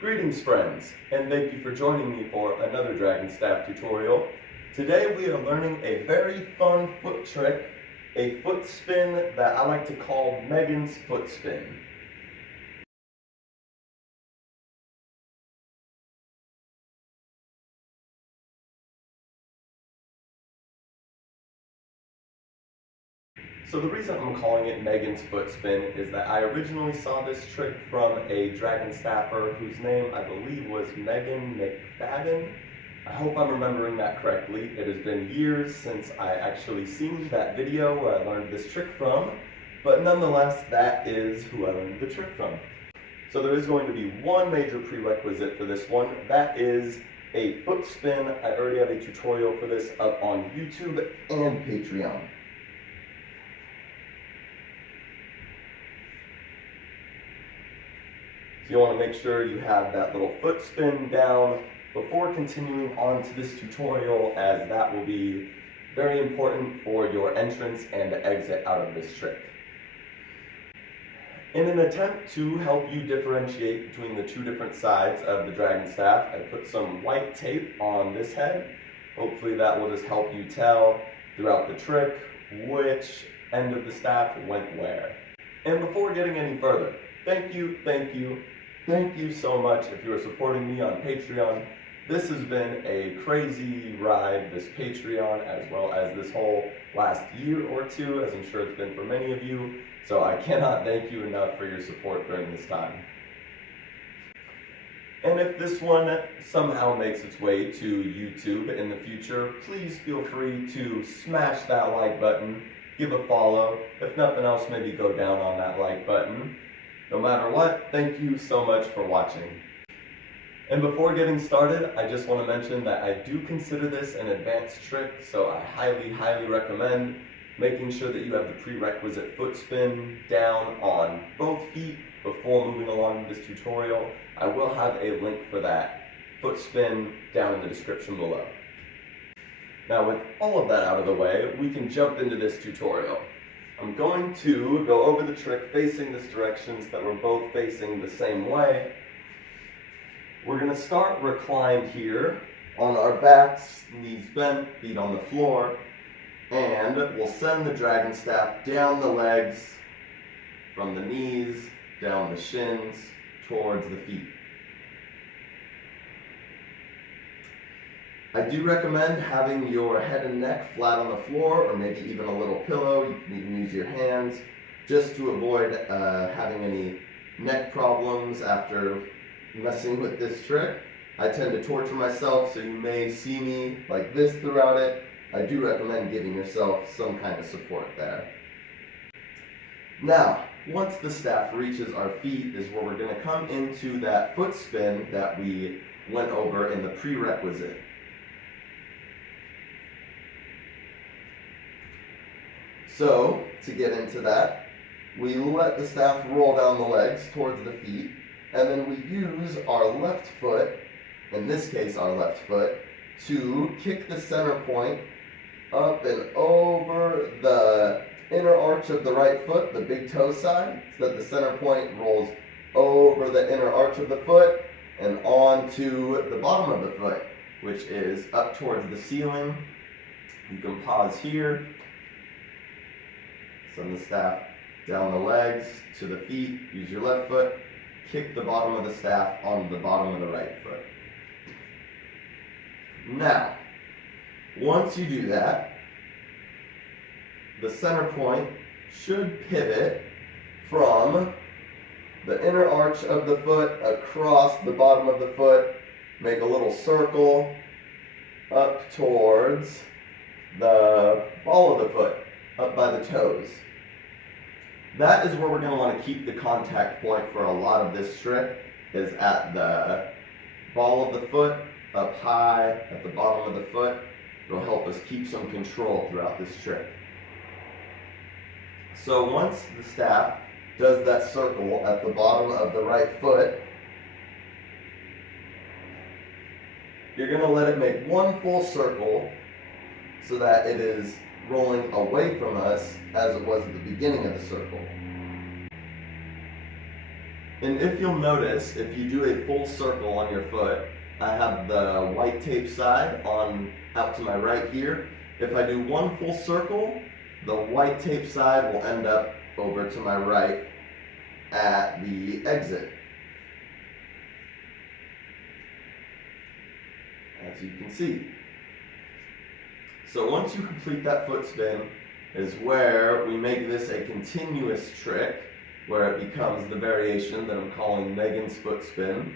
Greetings friends, and thank you for joining me for another Dragonstaff tutorial. Today we are learning a very fun foot trick, a foot spin that I like to call Megan's foot spin. So the reason I'm calling it Megan's foot spin is that I originally saw this trick from a Dragonstaffer whose name I believe was McFadden. I hope I'm remembering that correctly. It has been years since I actually seen that video where I learned this trick from, but nonetheless that is who I learned the trick from. So there is going to be one major prerequisite for this one. That is a foot spin. I already have a tutorial for this up on YouTube and Patreon. So you want to make sure you have that little foot spin down before continuing on to this tutorial, as that will be very important for your entrance and exit out of this trick. In an attempt to help you differentiate between the two different sides of the Dragonstaff, I put some white tape on this head. Hopefully that will just help you tell throughout the trick which end of the staff went where. And before getting any further, thank you so much if you are supporting me on Patreon. This has been a crazy ride, this Patreon, as well as this whole last year or two, as I'm sure it's been for many of you. So I cannot thank you enough for your support during this time. And if this one somehow makes its way to YouTube in the future, please feel free to smash that like button, give a follow. If nothing else, maybe go down on that like button. No matter what, thank you so much for watching. And before getting started, I just want to mention that I do consider this an advanced trick, so I highly recommend making sure that you have the prerequisite foot spin down on both feet before moving along with this tutorial. I will have a link for that foot spin down in the description below. Now with all of that out of the way, we can jump into this tutorial. I'm going to go over the trick facing this direction so that we're both facing the same way. We're going to start reclined here on our backs, knees bent, feet on the floor, and we'll send the Dragonstaff down the legs, from the knees, down the shins, towards the feet. I do recommend having your head and neck flat on the floor, or maybe even a little pillow. You can even use your hands, just to avoid having any neck problems after messing with this trick. I tend to torture myself, so you may see me like this throughout it. I do recommend giving yourself some kind of support there. Now, once the staff reaches our feet is where we're going to come into that foot spin that we went over in the prerequisite. So, to get into that, we let the staff roll down the legs towards the feet, and then we use our left foot, in this case our left foot, to kick the center point up and over the inner arch of the right foot, the big toe side, so that the center point rolls over the inner arch of the foot and onto the bottom of the foot, which is up towards the ceiling. You can pause here. Send the staff down the legs to the feet, use your left foot, kick the bottom of the staff onto the bottom of the right foot. Now, once you do that, the center point should pivot from the inner arch of the foot across the bottom of the foot, make a little circle up towards the ball of the foot, up by the toes. That is where we're going to want to keep the contact point for a lot of this trick, is at the ball of the foot, up high at the bottom of the foot. It'll help us keep some control throughout this trick. So once the staff does that circle at the bottom of the right foot, you're going to let it make one full circle so that it is rolling away from us as it was at the beginning of the circle. And if you'll notice, if you do a full circle on your foot, I have the white tape side on out to my right here. If I do one full circle, the white tape side will end up over to my right at the exit. As you can see. So once you complete that foot spin is where we make this a continuous trick, where it becomes the variation that I'm calling Megan's foot spin.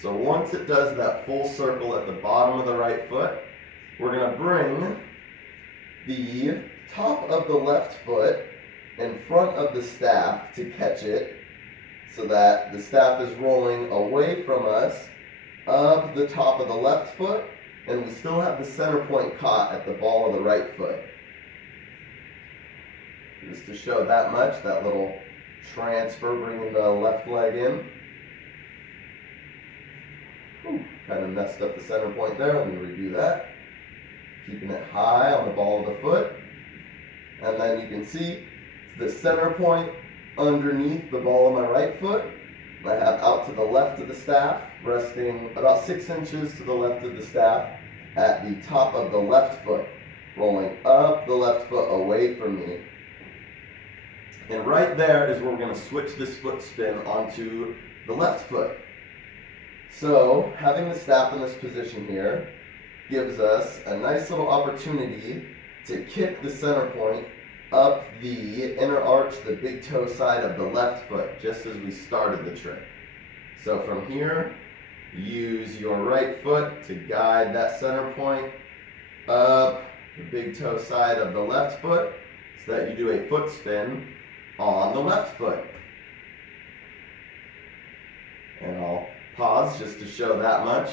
So once it does that full circle at the bottom of the right foot, we're going to bring the top of the left foot in front of the staff to catch it, so that the staff is rolling away from us of the top of the left foot, and we still have the center point caught at the ball of the right foot. Just to show that much, that little transfer, bringing the left leg in. Kind of messed up the center point there. Let me redo that. Keeping it high on the ball of the foot. And then you can see the center point underneath the ball of my right foot. I have out to the left of the staff, resting about 6 inches to the left of the staff at the top of the left foot, rolling up the left foot away from me. And right there is where we're going to switch this foot spin onto the left foot. So having the staff in this position here gives us a nice little opportunity to kick the center point up the inner arch, the big toe side of the left foot, just as we started the trick. So from here, use your right foot to guide that center point up the big toe side of the left foot, so that you do a foot spin on the left foot. And I'll pause just to show that much.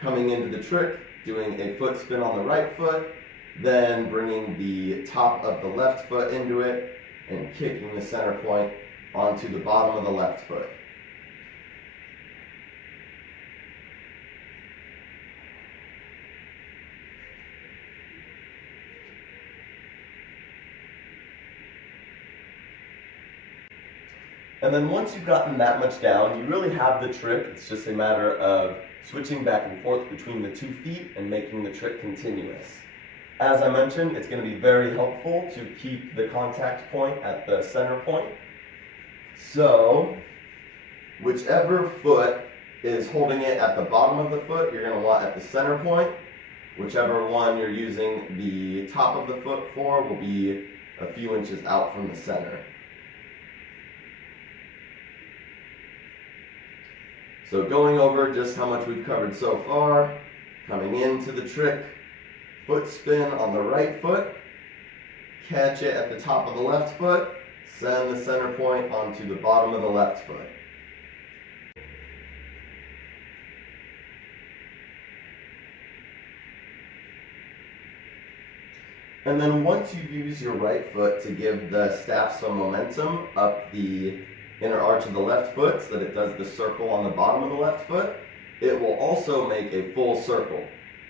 Coming into the trick, doing a foot spin on the right foot, then bringing the top of the left foot into it and kicking the center point onto the bottom of the left foot. And then once you've gotten that much down, you really have the trick. It's just a matter of switching back and forth between the 2 feet and making the trick continuous. As I mentioned, it's going to be very helpful to keep the contact point at the center point. So, whichever foot is holding it at the bottom of the foot, you're going to want at the center point. Whichever one you're using the top of the foot for will be a few inches out from the center. So going over just how much we've covered so far, coming into the trick, foot spin on the right foot, catch it at the top of the left foot, send the center point onto the bottom of the left foot. And then once you use your right foot to give the staff some momentum up the inner arch of the left foot so that it does the circle on the bottom of the left foot, it will also make a full circle.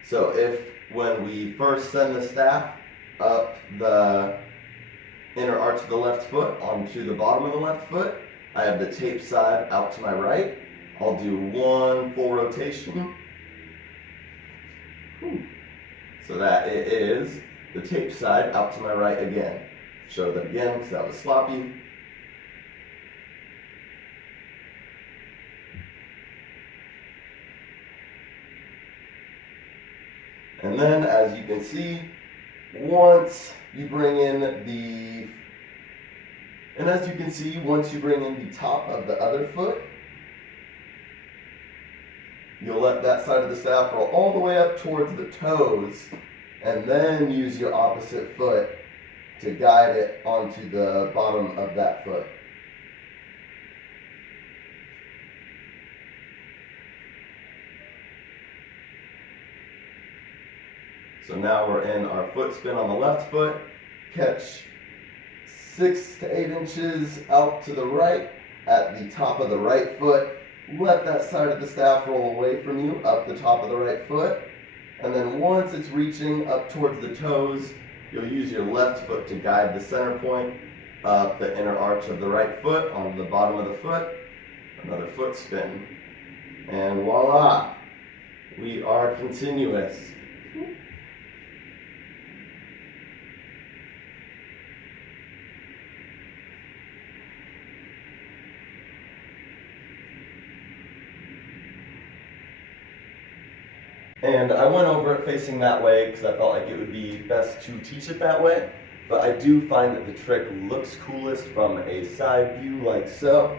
So if when we first send the staff up the inner arch of the left foot onto the bottom of the left foot, I have the tape side out to my right. I'll do one full rotation so that it is the tape side out to my right again. Show that again because that was sloppy. And then, as you can see, once you bring in the top of the other foot, you'll let that side of the staff roll all the way up towards the toes, and then use your opposite foot to guide it onto the bottom of that foot. So now we're in our foot spin on the left foot, catch 6 to 8 inches out to the right at the top of the right foot, let that side of the staff roll away from you up the top of the right foot, And then once it's reaching up towards the toes, you'll use your left foot to guide the center point up the inner arch of the right foot onto the bottom of the foot. Another foot spin. And voila! We are continuous. And I went over it facing that way because I felt like it would be best to teach it that way. But I do find that the trick looks coolest from a side view like so.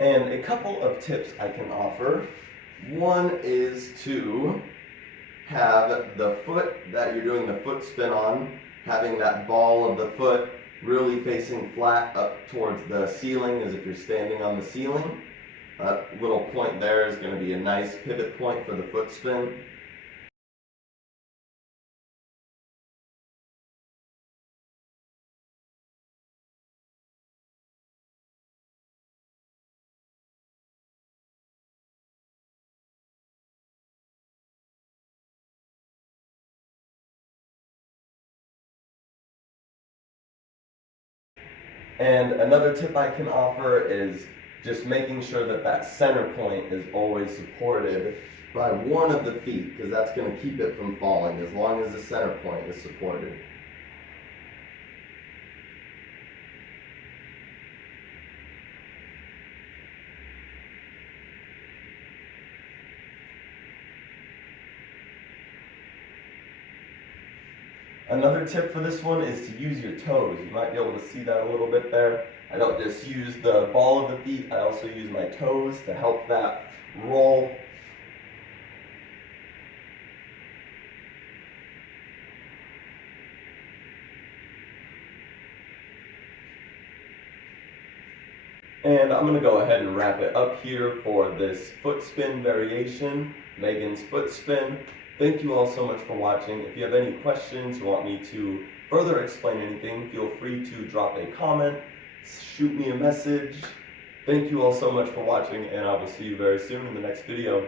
And a couple of tips I can offer. One is to have the foot that you're doing the foot spin on, having that ball of the foot really facing flat up towards the ceiling as if you're standing on the ceiling. That little point there is going to be a nice pivot point for the foot spin. And another tip I can offer is just making sure that that center point is always supported by one of the feet, because that's going to keep it from falling as long as the center point is supported. Another tip for this one is to use your toes. You might be able to see that a little bit there. I don't just use the ball of the feet, I also use my toes to help that roll. And I'm going to go ahead and wrap it up here for this foot spin variation, Megan's foot spin. Thank you all so much for watching. If you have any questions or want me to further explain anything, feel free to drop a comment, shoot me a message. Thank you all so much for watching, and I will see you very soon in the next video.